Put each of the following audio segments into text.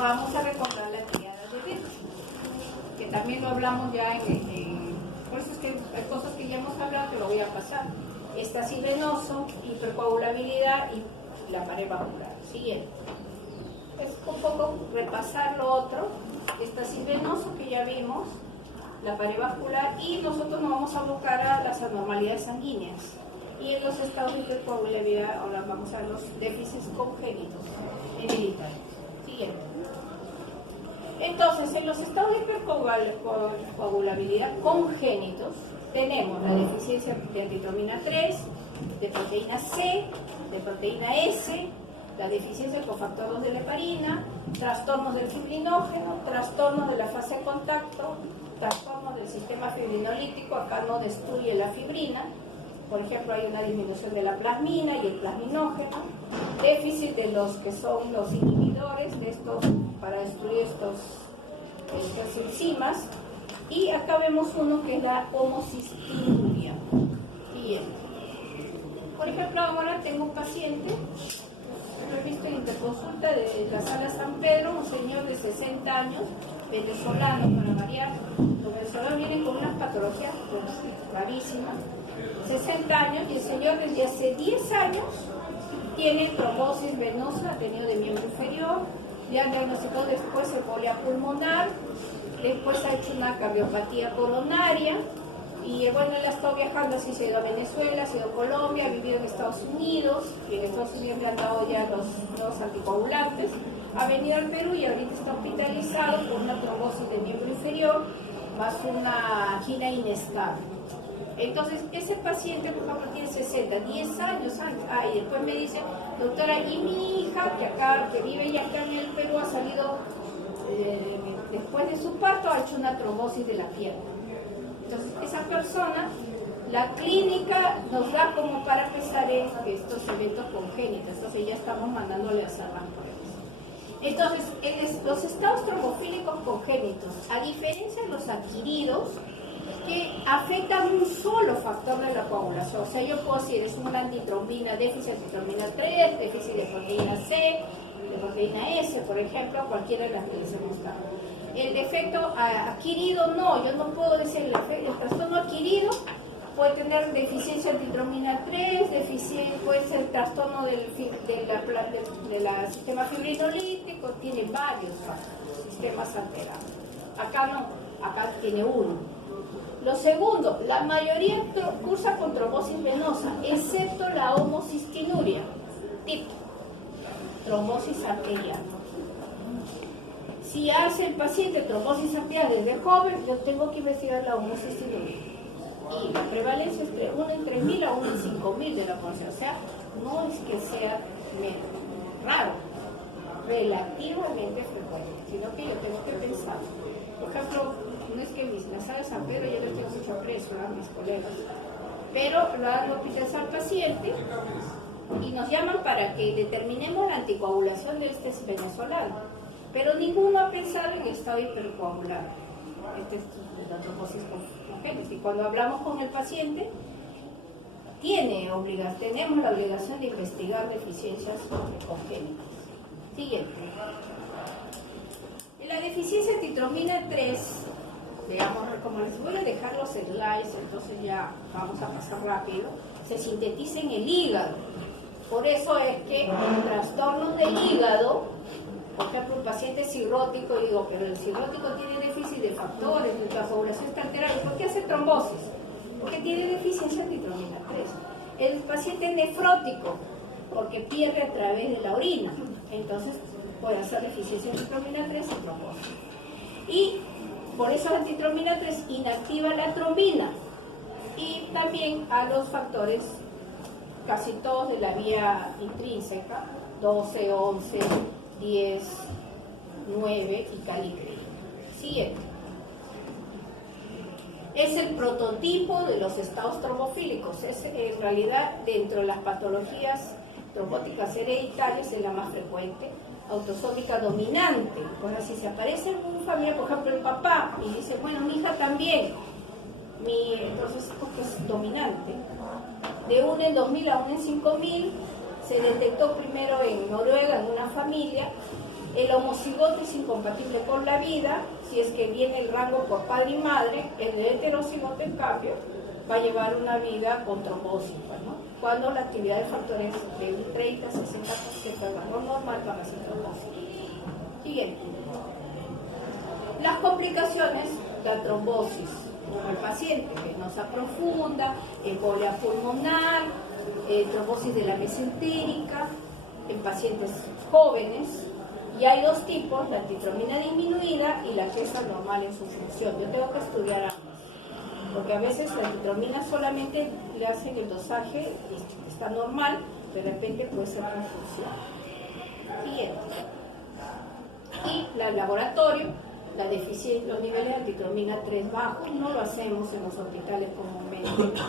vamos a recordar la tríada de Virchow, que también lo hablamos ya por eso es que hay cosas que ya hemos hablado que lo voy a pasar. Éstasis venoso, hipercoagulabilidad y la pared vascular. Siguiente. Es un poco repasar lo otro. Éstasis venoso que ya vimos, la pared vascular, y nosotros nos vamos a buscar a las anormalidades sanguíneas. Y en los estados de hipercoagulabilidad ahora vamos a los déficits congénitos hereditarios. Siguiente. Entonces, en los estados de hipercoagulabilidad congénitos tenemos la deficiencia de antitromina 3, de proteína C, de proteína S, la deficiencia de cofactor 2 de la heparina, trastornos del fibrinógeno, trastornos de la fase de contacto, trastornos del sistema fibrinolítico, acá no destruye la fibrina. Por ejemplo, hay una disminución de la plasmina y el plasminógeno, déficit de los que son los inhibidores de estos para destruir estas enzimas, y acá vemos uno que es la homocistinuria. Siguiente. Por ejemplo, ahora tengo un paciente, lo he visto en interconsulta de la sala San Pedro, un señor de 60 años, venezolano para variar. Los venezolanos vienen con unas patologías rarísimas. 60 años, y el señor desde hace 10 años tiene trombosis venosa, ha tenido de miembro inferior, le han diagnosticado después ebolia pulmonar, después ha hecho una cardiopatía coronaria, y bueno, él ha estado viajando, así se ha ido a Venezuela, se ha ido a Colombia, ha vivido en Estados Unidos, y en Estados Unidos le han dado ya los anticoagulantes, ha venido al Perú y ahorita está hospitalizado por una trombosis de miembro inferior, más una angina inestable. Entonces, ese paciente, por ejemplo, tiene 10 años, y después me dice, doctora, y mi hija, que vive ya acá en el Perú, ha salido, después de su parto, ha hecho una trombosis de la pierna. Entonces, esa persona, la clínica nos da como para empezar en estos eventos congénitos, entonces ya estamos mandándole a hacer las pruebas. Entonces, los estados trombofílicos congénitos, a diferencia de los adquiridos, que afectan un solo factor de la coagulación. O sea, yo puedo decir, es una antitrombina, déficit de antitrombina 3, déficit de proteína C, de proteína S, por ejemplo, cualquiera de las que les hemos dado. El defecto adquirido, no, yo no puedo decir, el trastorno adquirido puede tener deficiencia de antitrombina 3, puede ser trastorno del sistema fibrinolítico, tiene varios sistemas alterados. Acá no, acá tiene uno. Lo segundo, la mayoría cursa con trombosis venosa, excepto la homocistinuria, tipo trombosis arterial. Si hace el paciente trombosis arterial desde joven, yo tengo que investigar la homocistinuria. Y la prevalencia es entre 1 en 3.000 a 1 en 5.000 de la población. O sea, no es que sea raro, relativamente frecuente, sino que yo tengo que pensar. Por ejemplo, no es que la sala de San Pedro ya les tengo mucho aprecio a mis colegas, pero lo han hospitalizado al paciente y nos llaman para que determinemos la anticoagulación de este venezolano, pero ninguno ha pensado en el estado hipercoagular, la trombosis congénita. Y cuando hablamos con el paciente, tenemos la obligación de investigar deficiencias congénitas. Siguiente. La deficiencia de antitromina 3, digamos, como les voy a dejar los slides, entonces ya vamos a pasar rápido, se sintetiza en el hígado. Por eso es que trastornos del hígado, por ejemplo, un paciente cirrótico, digo, pero el cirrótico tiene déficit de factores, la coagulación está alterada. ¿Por qué hace trombosis? Porque tiene deficiencia de antitromina 3. El paciente nefrótico, porque pierde a través de la orina, entonces puede hacer deficiencia de antitromina 3 y trombosis. Y por eso la antitromina 3 inactiva la trombina y también a los factores, casi todos de la vía intrínseca, 12, 11, 10, 9 y calibre. Siguiente. Es el prototipo de los estados trombofílicos. Es en realidad, dentro de las patologías trombóticas hereditarias, es la más frecuente. Autosómica dominante. Pues así, se aparece en un familiar, por ejemplo el papá, y dice, bueno, mi hija también, entonces es dominante. De 1 en 2.000 a 1 en 5.000, se detectó primero en Noruega, en una familia, El homocigote es incompatible con la vida, si es que viene el rango por padre y madre. El heterocigote, en cambio, va a llevar una vida con trombosis, ¿no? Cuando la actividad de factores de un 30 a 60% del rango normal para sin trombosis. Siguiente. Las complicaciones, la trombosis, como el paciente, venosa profunda, embolia pulmonar, trombosis de la mesentérica, en pacientes jóvenes. Y hay dos tipos, la antitromina disminuida y la que es anormal en su función. Yo tengo que estudiar ambas, porque a veces la antitromina solamente le hacen el dosaje, está normal, pero de repente puede ser una función. Siguiente. Y el laboratorio, la deficiencia, los niveles de antitromina 3 bajos, no lo hacemos en los hospitales comúnmente.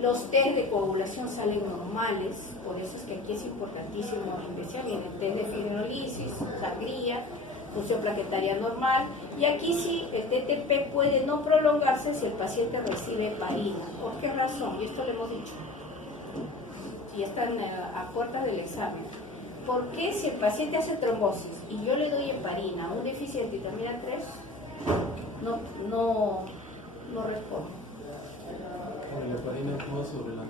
Los test de coagulación salen normales, por eso es que aquí es importantísimo la investigación, en el test de fibrinolisis, sangría, función plaquetaria normal, y aquí sí el TTP puede no prolongarse si el paciente recibe heparina. ¿Por qué razón? Y esto lo hemos dicho, y están a puertas del examen. ¿Por qué si el paciente hace trombosis y yo le doy heparina, un déficit de antitromina 3, no responde? La heparina actúa sobre la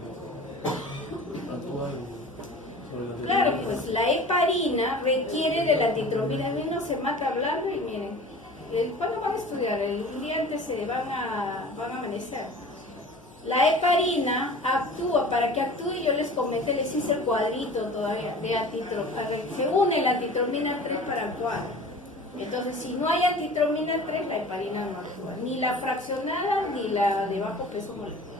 Claro, pues la heparina requiere de la antitromina. A mí no se mata hablando y miren, ¿cuándo van a estudiar? El día antes se van a amanecer. La heparina actúa, para que actúe, yo les comenté, les hice el cuadrito todavía de antitromina. Se une la antitromina 3 para actuar. Entonces, si no hay antitromina 3, la heparina no actúa. Ni la fraccionada, ni la de bajo peso molecular.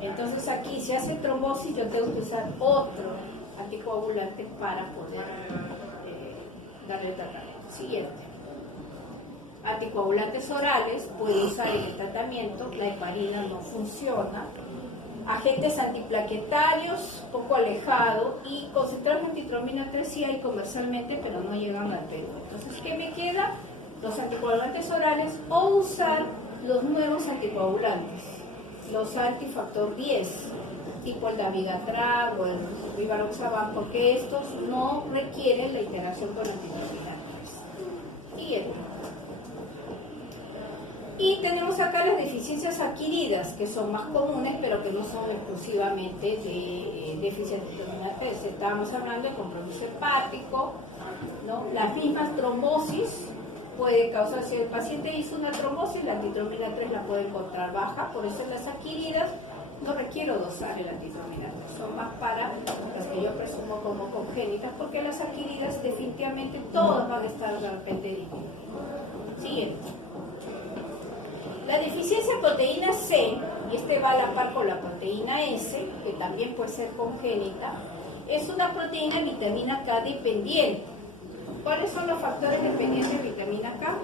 Entonces, aquí, si hace trombosis, yo tengo que usar otro anticoagulante para poder darle tratamiento. Siguiente. Anticoagulantes orales, puede usar en el tratamiento, la heparina no funciona. Agentes antiplaquetarios, poco alejado, y concentrados antitromina 3 sí hay comercialmente, pero no llegan al Perú. Entonces, ¿qué me queda? Los anticoagulantes orales o usar los nuevos anticoagulantes, los antifactor 10, tipo el dabigatran o el rivaroxaban, porque estos no requieren la interacción con antitromina 3. Siguiente. Y tenemos acá las deficiencias adquiridas, que son más comunes, pero que no son exclusivamente de deficiencia de antitromina 3. Estábamos hablando de compromiso hepático, ¿no? Las mismas trombosis puede causar, si el paciente hizo una trombosis, la antitromina 3 la puede encontrar baja, por eso en las adquiridas no requiero dosar el antitromina 3, son más para las que yo presumo como congénitas, porque las adquiridas definitivamente todas van a estar de repente disminuidas. Siguiente. La deficiencia de proteína C, y este va a la par con la proteína S, que también puede ser congénita, es una proteína de vitamina K dependiente. ¿Cuáles son los factores dependientes de vitamina K?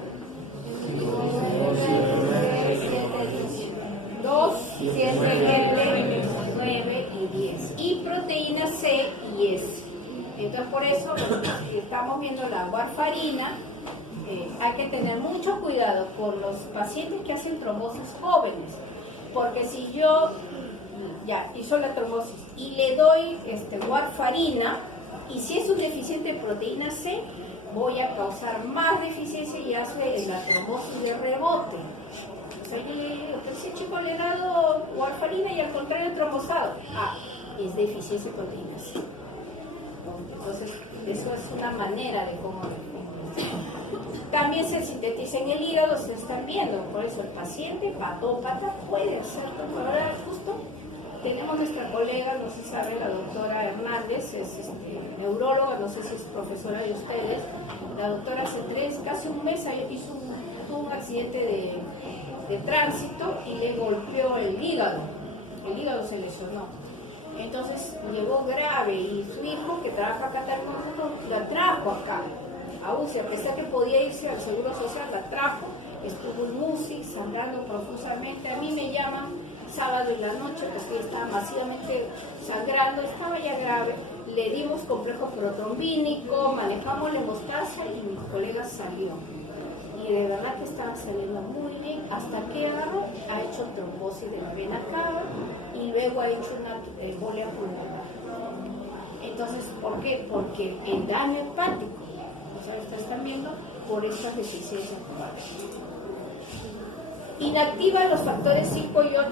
2, 7, 9 y 10. Y proteína C y S. Entonces, por eso, estamos viendo la warfarina. Hay que tener mucho cuidado con los pacientes que hacen trombosis jóvenes, porque si yo ya hizo la trombosis y le doy warfarina, y si es un deficiente de proteína C, voy a causar más deficiencia y hace la trombosis de rebote. O sea, ese chico le he dado warfarina y al contrario trombosado. Es deficiencia de proteína C. Entonces, eso es una manera de cómo también se sintetiza en el hígado, se están viendo, por eso el paciente hepatópata puede ser. Ahora justo tenemos nuestra colega, no se sabe, la doctora Hernández, es neuróloga, no sé si es profesora de ustedes. La doctora hace casi un mes tuvo un accidente de tránsito y le golpeó el hígado se lesionó. Entonces llegó grave y su hijo, que trabaja acá también con nosotros, la trajo acá a UCI, a pesar que podía irse al Seguro Social, la trajo, estuvo en UCI sangrando profusamente. A mí me llaman sábado en la noche porque estaba masivamente sangrando, estaba ya grave, le dimos complejo protrombínico, manejamos la hemostasia y mi colega salió. Y de verdad que estaba saliendo muy bien, hasta que agarró, ha hecho trombosis de la vena cava y luego ha hecho una embolia pulmonar. Entonces, ¿por qué? Porque el daño hepático, o ustedes están viendo, por estas deficiencias globales. Inactiva los factores 5 y 8,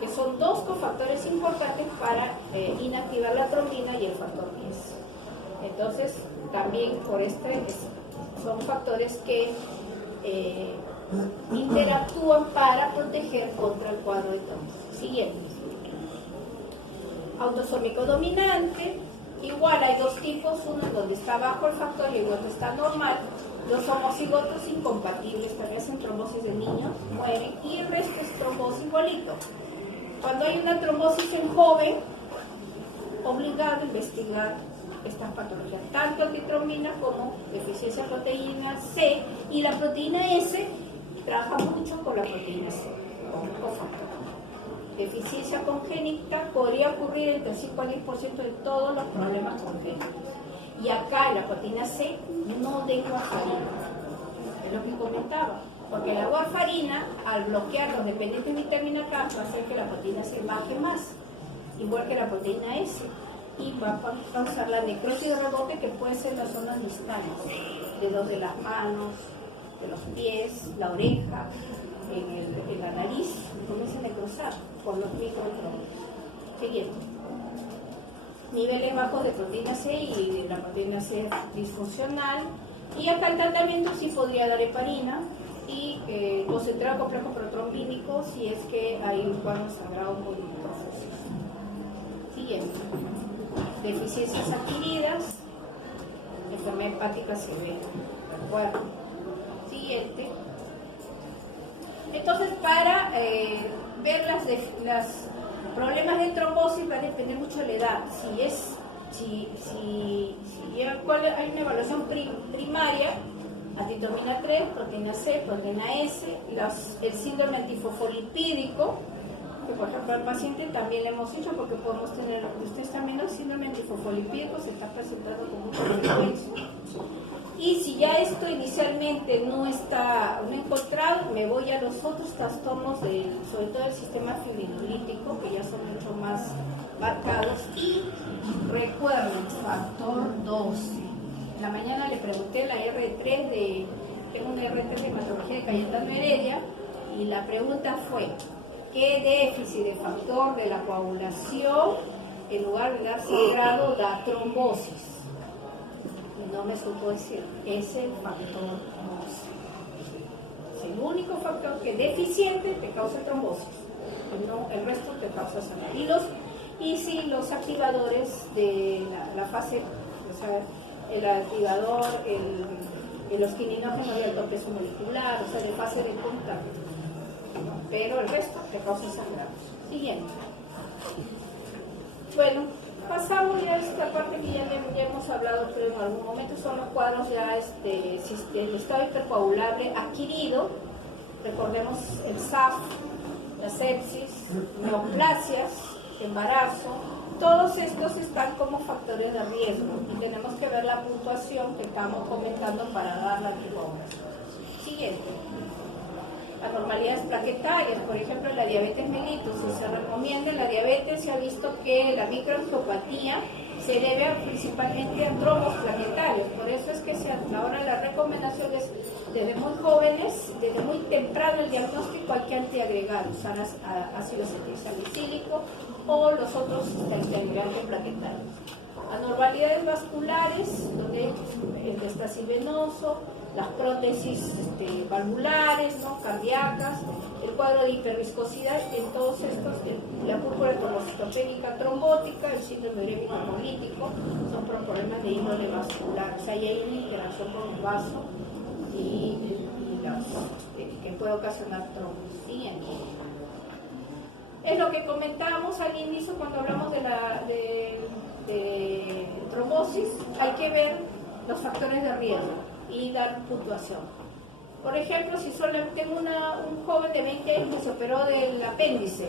que son dos cofactores importantes para inactivar la trombina y el factor 10. Entonces, también por son factores que interactúan para proteger contra el cuadro de trombosis. Siguiente. Autosómico dominante. Igual hay dos tipos, uno donde está bajo el factor y el otro está normal. Los homocigotos incompatibles que hacen trombosis de niños mueren y el resto es trombosis igualito. Cuando hay una trombosis en joven, obligado a investigar estas patologías, tanto antitrombina como deficiencia de proteína C, y la proteína S trabaja mucho con la proteína C, como cofactor. Deficiencia congénita podría ocurrir entre 5 al 10% de todos los problemas congénitos. Y acá en la proteína C no de warfarina, es lo que comentaba, porque la warfarina, al bloquear los dependientes de vitamina K, va a hacer que la proteína C baje más, igual que la proteína S, y va a causar la necrosis de rebote, que puede ser en las zonas distales, dedos de las manos, de los pies, la oreja, en la nariz, comienzan a necrosar por los microtrombos. Siguiente. Niveles bajos de proteína C y la proteína C disfuncional. Y acá el tratamiento sí podría dar heparina y concentrado complejo protrombínico si es que hay un cuadro sangrado con microfusión. Siguiente. Deficiencias adquiridas, enfermedad hepática severa. ¿De acuerdo? Siguiente. Entonces, para ver los problemas de trombosis va a depender mucho de la edad. Si hay una evaluación primaria, antitrombina 3, proteína C, proteína S, el síndrome antifosfolipídico, que por ejemplo al paciente también le hemos dicho, porque podemos tener, ustedes están viendo, el síndrome antifosfolipídico se está presentando con mucha frecuencia. Y si ya esto inicialmente no está encontrado, me voy a los otros trastornos, sobre todo el sistema fibrinolítico, que ya son mucho más marcados. Y recuerden, factor 12. En la mañana le pregunté la R3 tengo una R3 de hematología de Cayetano Heredia, y la pregunta fue: ¿qué déficit de factor de la coagulación en lugar de dar sangrado da trombosis? No me supo decir, es el factor 12. Es el único factor que deficiente te causa trombosis, el resto te causa sangrado. Y sí, los activadores de la fase, o sea, el activador, el osquininógeno de alto peso molecular, o sea, de fase de contacto, pero el resto te causa sangrado. Siguiente. Bueno, pasamos ya a esta parte que ya hemos hablado, creo, en algún momento. Son los cuadros ya el estado hipercoagulable adquirido. Recordemos el SAF, la sepsis, neoplasias, embarazo. Todos estos están como factores de riesgo y tenemos que ver la puntuación que estamos comentando para dar la anticoagulación. Siguiente. Anormalidades plaquetarias, por ejemplo, la diabetes mellitus, se recomienda. En la diabetes se ha visto que la microangiopatía se debe principalmente a trombos plaquetarios. Por eso es que ahora la recomendación es, desde muy jóvenes, desde muy temprano el diagnóstico, hay que antiagregar, usar ácido acetilsalicílico o los otros integrantes plaquetarios. Anormalidades vasculares, donde el estasis venoso, las prótesis valvulares, ¿no?, cardíacas, el cuadro de hiperviscosidad, en todos estos, la púrpura trombocitopénica trombótica, el síndrome urémico hemolítico, son por problemas de índole vascular. O sea, ahí hay una interacción con el vaso y que puede ocasionar trombosis. Es lo que comentábamos al inicio cuando hablamos de trombosis. Hay que ver los factores de riesgo y dar puntuación. Por ejemplo, si solamente tengo un joven de 20 años que se operó del apéndice,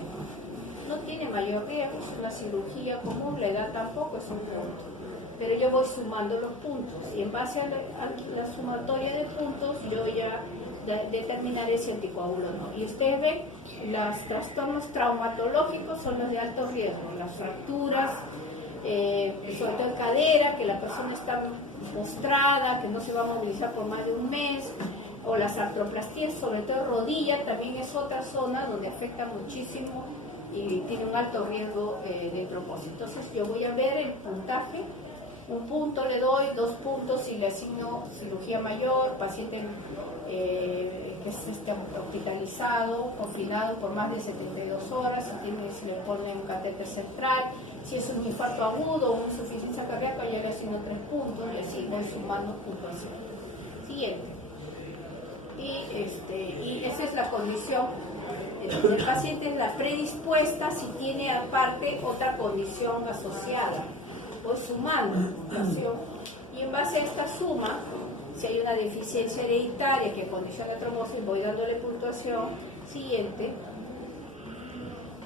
no tiene mayor riesgo, es una cirugía común, la edad tampoco es un punto. Pero yo voy sumando los puntos y en base a la sumatoria de puntos yo ya determinaré si anticoagulo o no. Y ustedes ven, los trastornos traumatológicos son los de alto riesgo, las fracturas, sobre todo en cadera, que la persona está postrada, que no se va a movilizar por más de un mes, o las artroplastías, sobre todo rodilla, también es otra zona donde afecta muchísimo y tiene un alto riesgo de trombosis. Entonces yo voy a ver el puntaje, un punto le doy, 2 puntos si le asigno cirugía mayor, paciente que esté hospitalizado, confinado por más de 72 horas, si le ponen un catéter central, si es un infarto agudo o una insuficiencia cardíaca, ya le asigno 3 puntos y así voy sumando puntuación. Siguiente. Y esa es la condición del paciente, la predispuesta si tiene aparte otra condición asociada. Voy sumando puntuación y en base a esta suma, si hay una deficiencia hereditaria que condiciona la trombosis, voy dándole puntuación. Siguiente,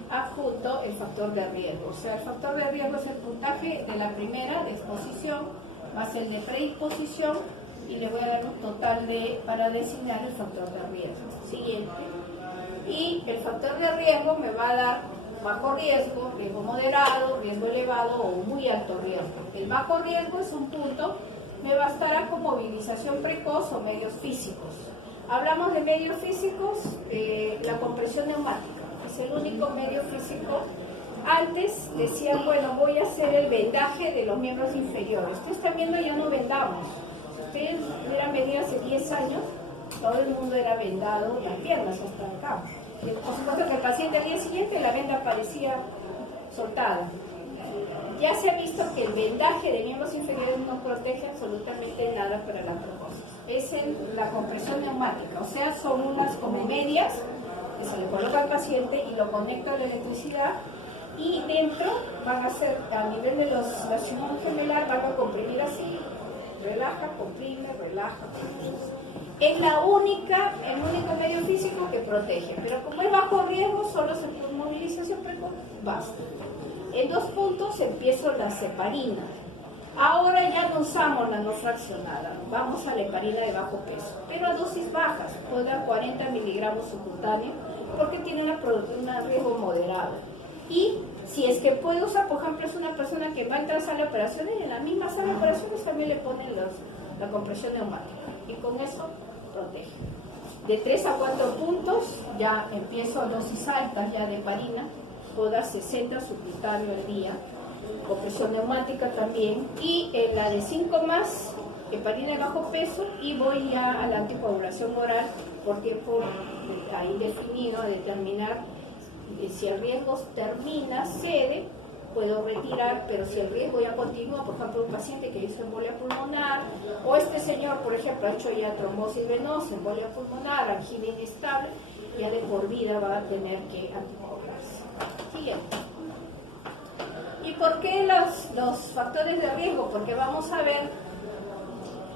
adjunto el factor de riesgo. O sea, el factor de riesgo es el puntaje de la primera de exposición más el de predisposición y le voy a dar un total para designar el factor de riesgo. Siguiente. Y el factor de riesgo me va a dar bajo riesgo, riesgo moderado, riesgo elevado o muy alto riesgo. El bajo riesgo es un punto, me bastará con movilización precoz o medios físicos. Hablamos de medios físicos, la compresión neumática es el único medio físico. Antes decían, bueno, voy a hacer el vendaje de los miembros inferiores. Ustedes están viendo, ya no vendamos. Si ustedes hubieran venido hace 10 años, todo el mundo era vendado, las piernas hasta acá. Por supuesto que el paciente al día siguiente la venda parecía soltada. Ya se ha visto que el vendaje de miembros inferiores no protege absolutamente nada para la trombosis. Es la compresión neumática, o sea, son unas como medias que se le coloca al paciente y lo conecta a la electricidad y dentro van a ser, a nivel de la unión gemelar, van a comprimir así, relaja, comprime, relaja, comprime. Es el único medio físico que protege, pero como es bajo riesgo, solo se puede movilización precoz, basta. En 2 puntos empiezo la heparina. Ahora ya no usamos la no fraccionada, vamos a la heparina de bajo peso, pero a dosis bajas, puedo dar 40 miligramos subcutáneo porque tiene un riesgo moderado. Y si es que puede usar, por ejemplo, es una persona que va a entrar a sala de operaciones y en la misma sala de operaciones también le ponen la compresión neumática y con eso protege. De 3 a 4 puntos ya empiezo a dosis altas ya de heparina, puedo dar 60 subcutáneo al día, compresión neumática también, y la de 5 más, heparina de bajo peso, y voy ya a la anticoagulación oral por tiempo ahí definido, determinar si el riesgo termina, cede, puedo retirar, pero si el riesgo ya continúa, por ejemplo, un paciente que hizo embolia pulmonar, o este señor, por ejemplo, ha hecho ya trombosis venosa, embolia pulmonar, angina inestable, ya de por vida va a tener que anticoagularse. Siguiente. ¿Y por qué los factores de riesgo? Porque vamos a ver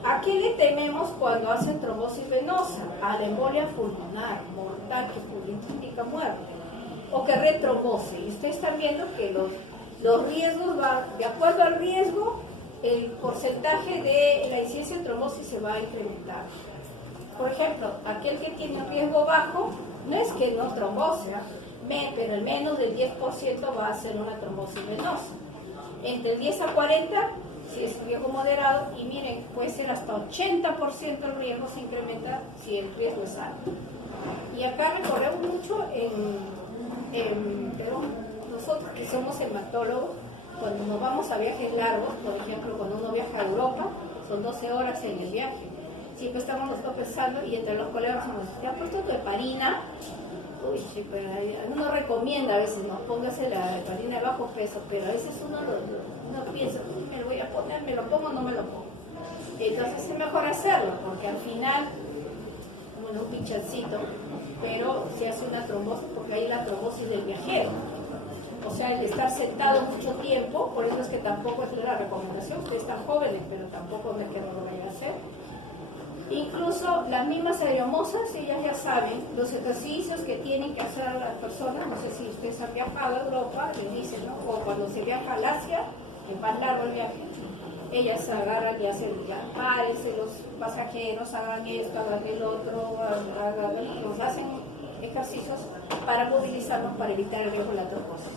a qué le tememos cuando hacen trombosis venosa, a la embolia pulmonar, mortal, que indica muerte, o que retrombose. Y ustedes están viendo que los riesgos van, de acuerdo al riesgo, el porcentaje de la incidencia de trombosis se va a incrementar. Por ejemplo, aquel que tiene un riesgo bajo, no es que no trombose, pero el menos del 10% va a ser una trombosis venosa. Entre el 10 a 40, si es riesgo moderado, y miren, puede ser hasta 80% el riesgo se incrementa si el riesgo es alto. Y acá recorremos mucho pero nosotros que somos hematólogos, cuando nos vamos a viajes largos, por ejemplo, cuando uno viaja a Europa, son 12 horas en el viaje. Siempre estamos nosotros pensando, y entre los colegas nos dicen, ¿te has puesto tu heparina? Uy, sí, pero uno recomienda a veces, no, póngase la heparina de bajo peso, pero a veces uno piensa, me lo voy a poner, me lo pongo o no me lo pongo. Entonces es mejor hacerlo, porque al final, bueno, un pinchancito, pero se hace una trombosis, porque hay la trombosis del viajero. O sea, el estar sentado mucho tiempo, por eso es que tampoco es la recomendación, ustedes están jóvenes, pero tampoco es que no lo vayan a hacer. Incluso las mismas aeromosas, ellas ya saben los ejercicios que tienen que hacer las personas. No sé si ustedes han viajado a Europa, les dicen, ¿no? O cuando se viaja al Asia, que es más largo el viaje, ellas agarran y hacen, ya, párense los pasajeros, hagan esto, hagan el otro, hacen ejercicios para movilizarnos, para evitar el riesgo de la trombosis.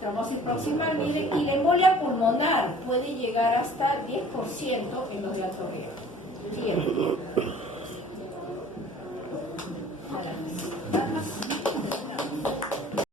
trombosis proximal, miren, y la embolia pulmonar puede llegar hasta 10% en los de alto riesgo. Siguiente.